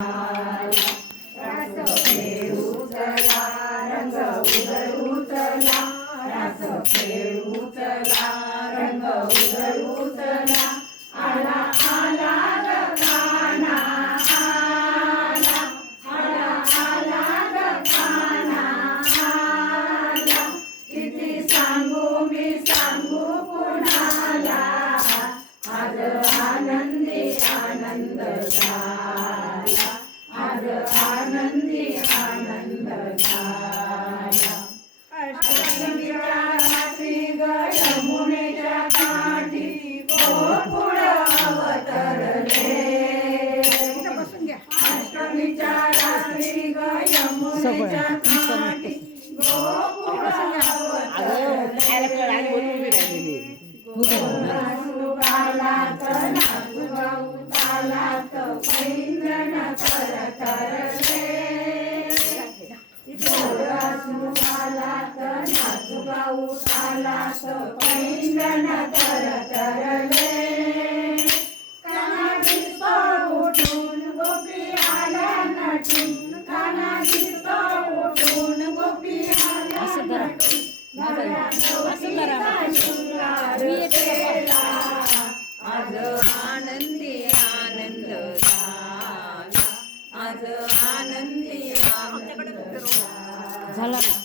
रस खेळू चला रंग उधळू चला रस खेळू चला रंग उधळू चला आला आला गखाना आला आला आला गखाना आला किती सांगू मी सांगू कुणाला आज आनंदी आनंद झाला आज आनंदी आनंद झाला अष्टमीच्या रात्री ग यमुनेच्या काठी गोकुळ अवतरले अष्टमीच्या रात्री ग यमुनेच्या काठी गोकुळ सुगालात नाचू गवतालात पैंजण करकरले सुगालात नाचू गवतालात पैंजण करकरले काना दिसतो उठून गोपी आल्या नटून काना दिसतो उठून गोपी आल्या नटून आज आनंदी आनंद झाला आज आनंदी आनंद झाला